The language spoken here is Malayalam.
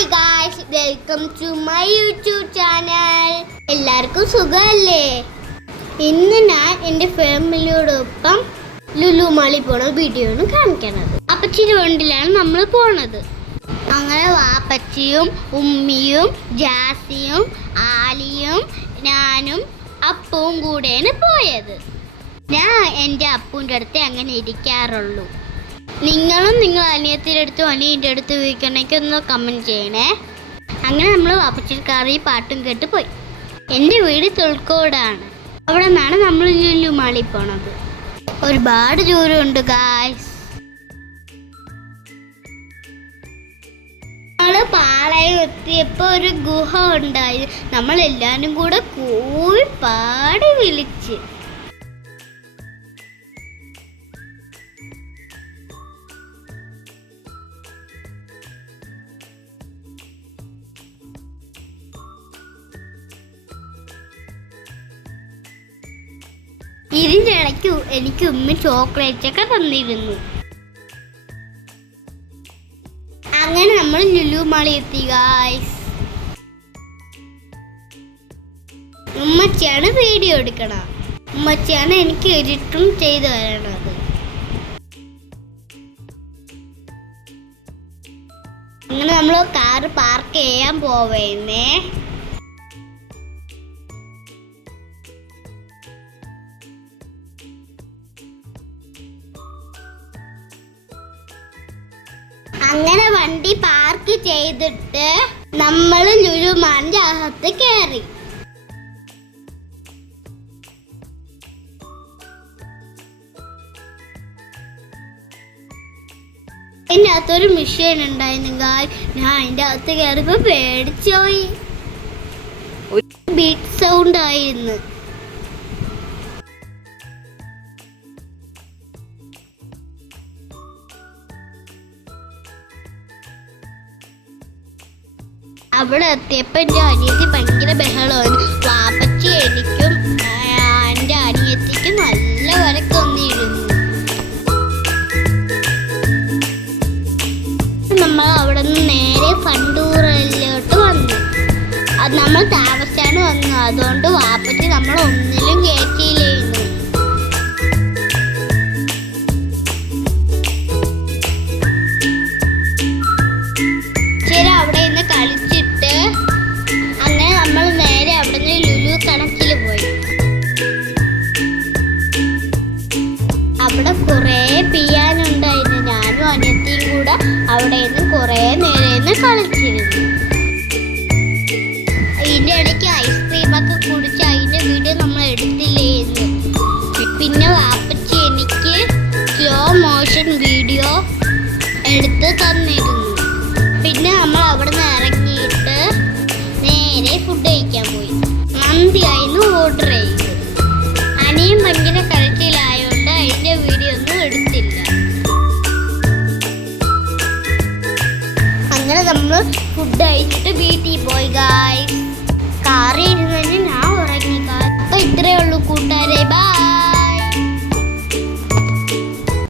Hi guys, welcome to my YouTube channel. എല്ലാവർക്കും സുഖമല്ലേ? ഇന്ന് ഞാൻ എൻ്റെ ഫാമിലിയോടൊപ്പം ലുലു മാളിൽ പോണ വീഡിയോ ആണ് കാണിക്കണത്. അപ്പച്ചിയുടെ വണ്ടിയിലാണ് നമ്മൾ പോണത്. അങ്ങനെ വാപ്പച്ചിയും ഉമ്മിയും ജാസിയും ആലിയും ഞാനും അപ്പവും കൂടെയാണ് പോയത്. ഞാൻ എൻ്റെ അപ്പൂൻ്റെ അടുത്ത് അങ്ങനെ ഇരിക്കാറുള്ളൂ. നിങ്ങളും നിങ്ങൾ അനിയത്തിൻ്റെ അടുത്തും അനിയൻ്റെ അടുത്ത് ചോദിക്കണമെങ്കിൽ ഒന്ന് കമൻറ്റ് ചെയ്യണേ. അങ്ങനെ നമ്മൾ വാപ്പച്ചിയുടെ കറി പാട്ടും കേട്ട് പോയി. എൻ്റെ വീട് തൊൾക്കോടാണ്. അവിടെ നിന്നാണ് നമ്മൾ ലുലു മാളിൽ പോണത്. ഒരുപാട് ദൂരമുണ്ട് ഗായ്സ്. നമ്മൾ പാളയം എത്തിയപ്പോൾ ഒരു ഗുഹ ഉണ്ടായി. നമ്മളെല്ലാവരും കൂടെ കൂടി പാടി വിളിച്ച്. ഇതിൻ്റെ ഇടയ്ക്ക് എനിക്ക് ഉമ്മ ചോക്ലേറ്റ് ഒക്കെ തന്നിരുന്നു. അങ്ങനെ നമ്മൾ ലുലു മാളിൽ എത്തി ഗായ്സ്. ഉമ്മച്ചിയാണ് വീഡിയോ എടുക്കണം. ഉമ്മച്ചിയാണ് എനിക്ക് എഡിറ്റും ചെയ്തു തരണത്. അങ്ങനെ നമ്മൾ കാർ പാർക്ക് ചെയ്യാൻ പോവേന്നേ. അങ്ങനെ വണ്ടി പാർക്ക് ചെയ്തിട്ട് നമ്മൾ ലുലു മാളിന്റെ അകത്ത് കയറി. എൻ്റെ അകത്തൊരു മെഷീൻ ഉണ്ടായിരുന്നു. ഞാൻ അതിൻ്റെ അകത്ത് കയറിയപ്പോ പേടിച്ചുപോയി. ബീറ്റ് സൗണ്ട് ആയിരുന്നു. അവിടെ എത്തിയപ്പോൾ എൻ്റെ അനിയത്തി ഭയങ്കര ബഹളമാണ്. വാപ്പച്ചി എനിക്കും എൻ്റെ അനിയത്തിക്കും നല്ല വരക്ക് വന്നിരുന്നു. നമ്മൾ അവിടെ നിന്ന് നേരെ ഫണ്ടൂറിലോട്ട് വന്നു. അത് നമ്മൾ താമസിച്ചാണ് വന്നു. അതുകൊണ്ട് വാപ്പച്ചി നമ്മൾ ഒന്നിലും കയറ്റിയില്ലായിരുന്നു. അവിടെ നിന്ന് കളിച്ചിട്ട് അങ്ങനെ നമ്മൾ നേരെ അവിടെ നിന്ന് ലുലു കണക്കിൽ പോയി. അവിടെ കുറേ പിയാനുണ്ടായിരുന്നു. ഞാനും അനിയത്തിയും കൂടെ അവിടെ നിന്ന് കുറേ നേരം കളിച്ചിരുന്നു. അതിൻ്റെ ഇടയ്ക്ക് ഐസ്ക്രീമൊക്കെ കുടിച്ച് അതിൻ്റെ വീഡിയോ നമ്മൾ എടുത്തില്ലായിരുന്നു. പിന്നെ വാപ്പച്ചി എനിക്ക് സ്ലോ മോഷൻ വീഡിയോ എടുത്ത് തന്നിരുന്നു. പിന്നെ നമ്മൾ അവിടെ നിന്ന് ഇറങ്ങിയിട്ട് നേരെ ഫുഡ് കഴിക്കാൻ പോയി. മന്തിയായിരുന്നു ഓർഡർ ചെയ്ത്. അനിയും ഭയങ്കര കരച്ചിലായതുകൊണ്ട് അതിൻ്റെ വീഡിയോ ഒന്നും എടുത്തില്ല. അങ്ങനെ നമ്മൾ ഫുഡ് കഴിച്ചിട്ട് വീട്ടിൽ പോയി ഗായ്സ്. കാറിൽ ഇരുന്ന് ഞാൻ ഉറങ്ങി. അപ്പോൾ ഇത്രയേ ഉള്ളൂ കൂട്ടുകാരെ. ബൈ.